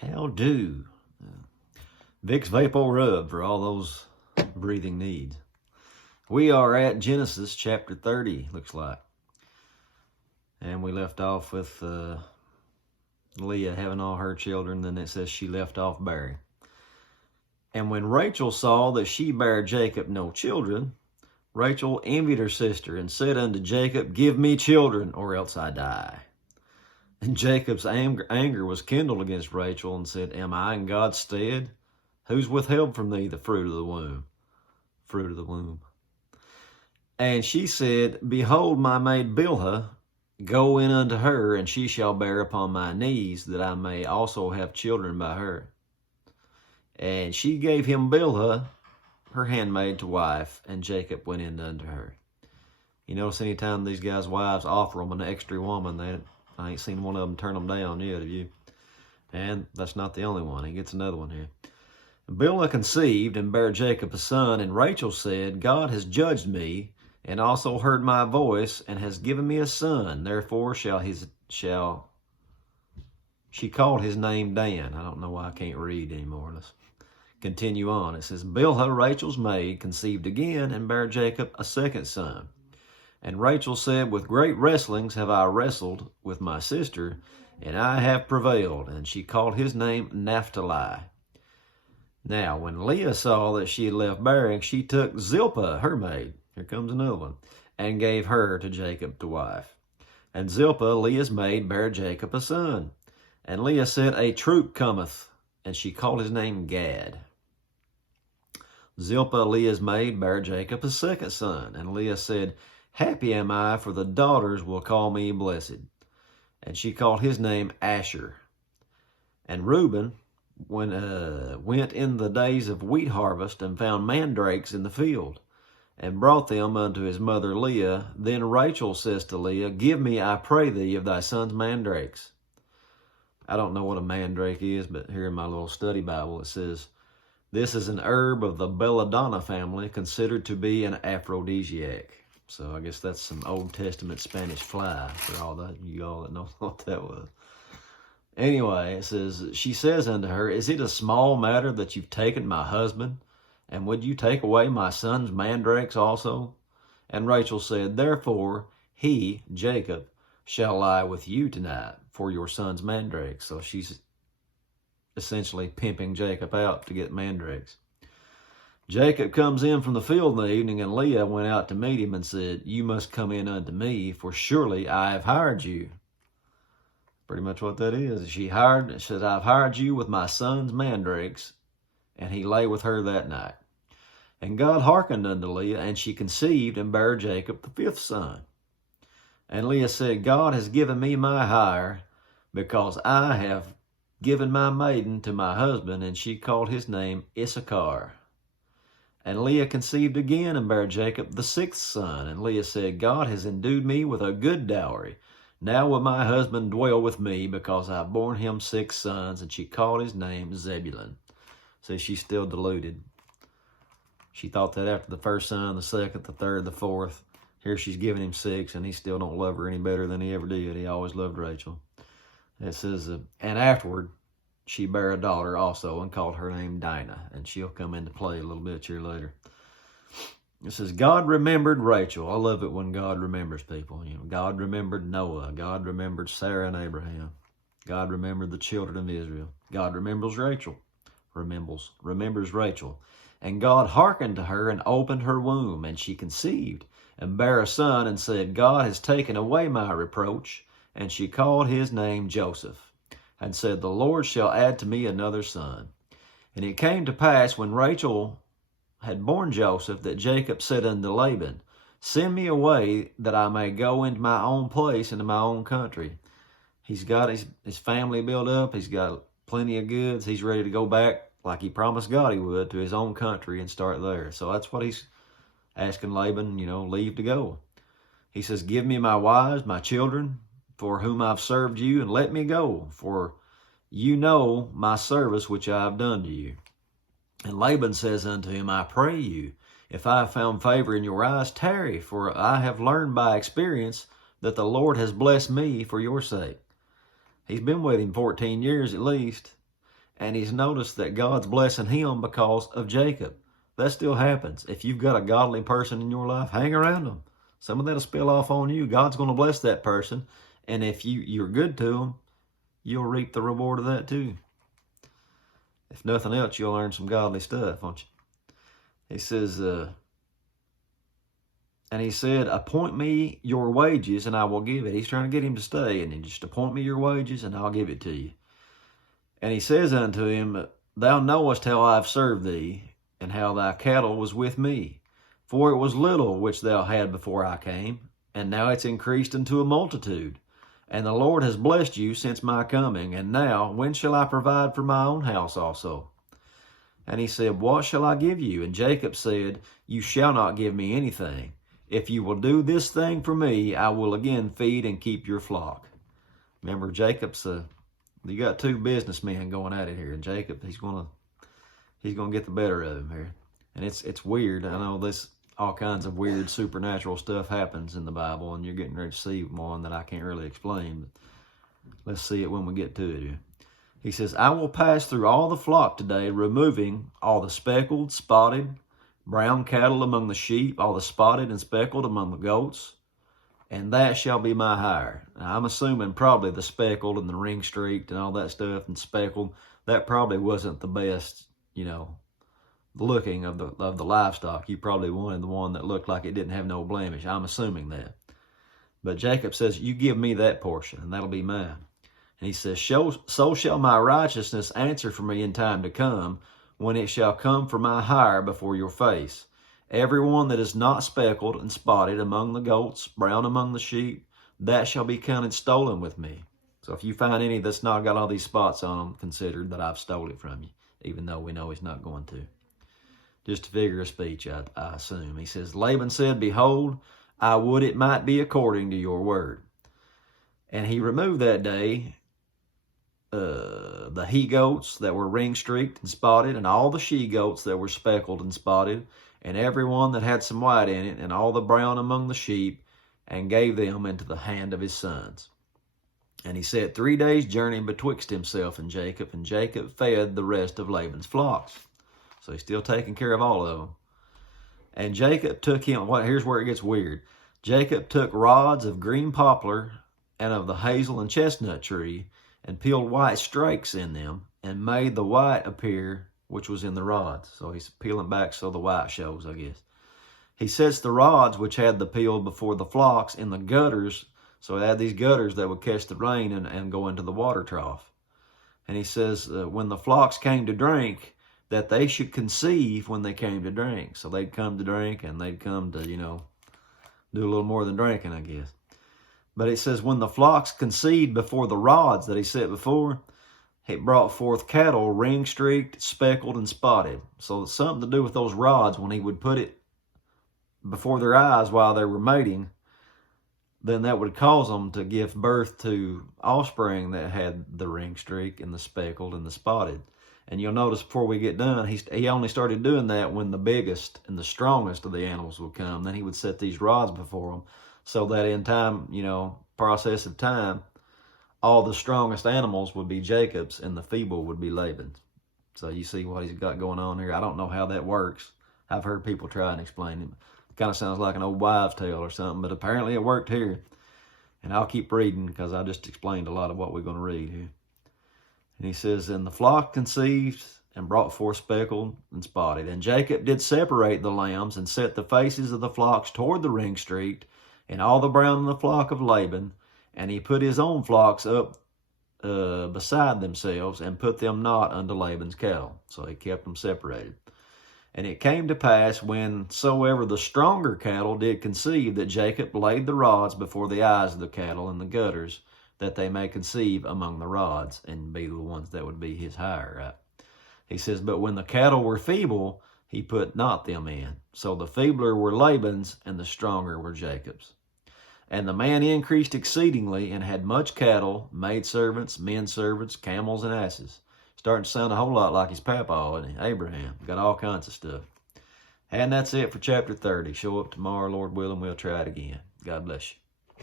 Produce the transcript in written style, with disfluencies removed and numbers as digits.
How do? Vicks Vapo Rub for all those breathing needs. We are at Genesis chapter 30, looks like. And we left off with Leah having all her children. Then it says she left off bearing. And when Rachel saw that she bare Jacob no children, Rachel envied her sister and said unto Jacob, Give me children, or else I die. And Jacob's anger was kindled against Rachel and said, Am I in God's stead? Who's withheld from thee the fruit of the womb? Fruit of the womb. And she said, Behold, my maid Bilhah, go in unto her, and she shall bear upon my knees, that I may also have children by her. And she gave him Bilhah, her handmaid, to wife, and Jacob went in unto her. You notice anytime these guys' wives offer them an extra woman, I ain't seen one of them turn them down yet, have you? And that's not the only one. He gets another one here. Bilhah conceived and bare Jacob a son, and Rachel said, God has judged me, and also heard my voice, and has given me a son. Therefore she called his name Dan. I don't know why I can't read anymore. Let's continue on. It says, Bilhah, Rachel's maid, conceived again, and bare Jacob a second son. And Rachel said, With great wrestlings have I wrestled with my sister, and I have prevailed. And she called his name Naphtali. Now, when Leah saw that she had left bearing, she took Zilpah, her maid, here comes another one, and gave her to Jacob to wife. And Zilpah, Leah's maid, bare Jacob a son. And Leah said, A troop cometh, and she called his name Gad. Zilpah, Leah's maid, bare Jacob a second son. And Leah said, Happy am I, for the daughters will call me blessed. And she called his name Asher. And Reuben went in the days of wheat harvest, and found mandrakes in the field, and brought them unto his mother Leah. Then Rachel says to Leah, Give me, I pray thee, of thy son's mandrakes. I don't know what a mandrake is, but here in my little study Bible it says, This is an herb of the belladonna family, considered to be an aphrodisiac. So I guess that's some Old Testament Spanish fly for all that you all that know what that was. Anyway, it says, she says unto her, Is it a small matter that you've taken my husband? And would you take away my son's mandrakes also? And Rachel said, Therefore he, Jacob, shall lie with you tonight for your son's mandrakes. So she's essentially pimping Jacob out to get mandrakes. Jacob comes in from the field in the evening, and Leah went out to meet him and said, You must come in unto me, for surely I have hired you. Pretty much what that is. She says, I've hired you with my son's mandrakes, and he lay with her that night. And God hearkened unto Leah, and she conceived and bare Jacob the fifth son. And Leah said, God has given me my hire, because I have given my maiden to my husband, and she called his name Issachar. And Leah conceived again and bare Jacob the sixth son. And Leah said, God has endued me with a good dowry. Now will my husband dwell with me, because I've borne him 6 sons. And she called his name Zebulun. So she's still deluded. She thought that after the first son, the second, the third, the fourth. Here she's giving him 6, and he still don't love her any better than he ever did. He always loved Rachel. It says, and afterward she bare a daughter also, and called her name Dinah. And she'll come into play a little bit here later. It says, God remembered Rachel. I love it when God remembers people. You know, God remembered Noah. God remembered Sarah and Abraham. God remembered the children of Israel. God remembers Rachel. Remembers Rachel. And God hearkened to her and opened her womb, and she conceived and bare a son, and said, God has taken away my reproach. And she called his name Joseph, and said, The Lord shall add to me another son. And it came to pass, when Rachel had borne Joseph, that Jacob said unto Laban, Send me away, that I may go into my own place, into my own country. He's got his family built up. He's got plenty of goods. He's ready to go back, like he promised God he would, to his own country and start there. So that's what he's asking Laban, leave to go. He says, Give me my wives, my children, for whom I've served you, and let me go, for you know my service which I have done to you. And Laban says unto him, I pray you, if I have found favor in your eyes, tarry, for I have learned by experience that the Lord has blessed me for your sake. He's been with him 14 years at least. and he's noticed that God's blessing him because of Jacob. That still happens. If you've got a godly person in your life, hang around them. Some of that'll spill off on you. God's going to bless that person. And if you're good to them, you'll reap the reward of that too. If nothing else, you'll learn some godly stuff, won't you? He says, and he said, appoint me your wages and I will give it. He's trying to get him to stay. And he just appoint me your wages and I'll give it to you. And he says unto him, thou knowest how I have served thee, and how thy cattle was with me. For it was little which thou had before I came, and now it's increased unto a multitude. And the Lord has blessed you since my coming, and now when shall I provide for my own house also? And he said, what shall I give you? And Jacob said, you shall not give me anything. If you will do this thing for me, I will again feed and keep your flock. Remember, Jacob's you got two businessmen going at it here, and Jacob, he's gonna get the better of him here. And it's weird. I know all kinds of weird supernatural stuff happens in the Bible, and you're getting ready to see one that I can't really explain, but let's see it when we get to it here. He says, I will pass through all the flock today, removing all the speckled, spotted, brown cattle among the sheep, all the spotted and speckled among the goats, and that shall be my hire. Now, I'm assuming probably the speckled and the ring-streaked and all that stuff and speckled, that probably wasn't the best, looking of the livestock. You probably wanted the one that looked like it didn't have no blemish. I'm assuming that. But Jacob says, you give me that portion, and that'll be mine. And he says, so shall my righteousness answer for me in time to come, when it shall come for my hire before your face. Every one that is not speckled and spotted among the goats, brown among the sheep, that shall be counted stolen with me. So if you find any that's not got all these spots on them, consider that I've stole it from you, even though we know he's not going to. Just a figure of speech, I assume. He says, Laban said, behold, I would it might be according to your word. And he removed that day the he-goats that were ring-streaked and spotted, and all the she-goats that were speckled and spotted, and every one that had some white in it, and all the brown among the sheep, and gave them into the hand of his sons. And he set 3 days' journey betwixt himself and Jacob fed the rest of Laban's flocks. So he's still taking care of all of them. And Jacob took him, here's where it gets weird. Jacob took rods of green poplar and of the hazel and chestnut tree, and peeled white strakes in them, and made the white appear which was in the rods. So he's peeling back so the white shows, I guess. He sets the rods which had the peel before the flocks in the gutters. So he had these gutters that would catch the rain and go into the water trough. And he says, when the flocks came to drink, that they should conceive when they came to drink. So they'd come to drink, and they'd come to, do a little more than drinking, I guess. But it says, when the flocks conceived before the rods that he set before, it brought forth cattle ring-streaked, speckled, and spotted. So it's something to do with those rods. When he would put it before their eyes while they were mating, then that would cause them to give birth to offspring that had the ring-streak and the speckled and the spotted. And you'll notice before we get done, he only started doing that when the biggest and the strongest of the animals would come. Then he would set these rods before them, so that in time, process of time, all the strongest animals would be Jacob's and the feeble would be Laban's. So you see what he's got going on here. I don't know how that works. I've heard people try and explain it. It kind of sounds like an old wives' tale or something, but apparently it worked here. And I'll keep reading because I just explained a lot of what we're going to read here. And he says, and the flock conceived and brought forth speckled and spotted. And Jacob did separate the lambs and set the faces of the flocks toward the ring-streaked, and all the brown in the flock of Laban. And he put his own flocks up beside themselves, and put them not unto Laban's cattle. So he kept them separated. And it came to pass, whensoever the stronger cattle did conceive, that Jacob laid the rods before the eyes of the cattle in the gutters, that they may conceive among the rods, and be the ones that would be his hire, right? He says, but when the cattle were feeble, he put not them in. So the feebler were Laban's, and the stronger were Jacob's. And the man increased exceedingly, and had much cattle, maidservants, men servants, camels, and asses. Starting to sound a whole lot like his papa, isn't he? Abraham. Got all kinds of stuff. And that's it for chapter 30. Show up tomorrow, Lord willing, we'll try it again. God bless you.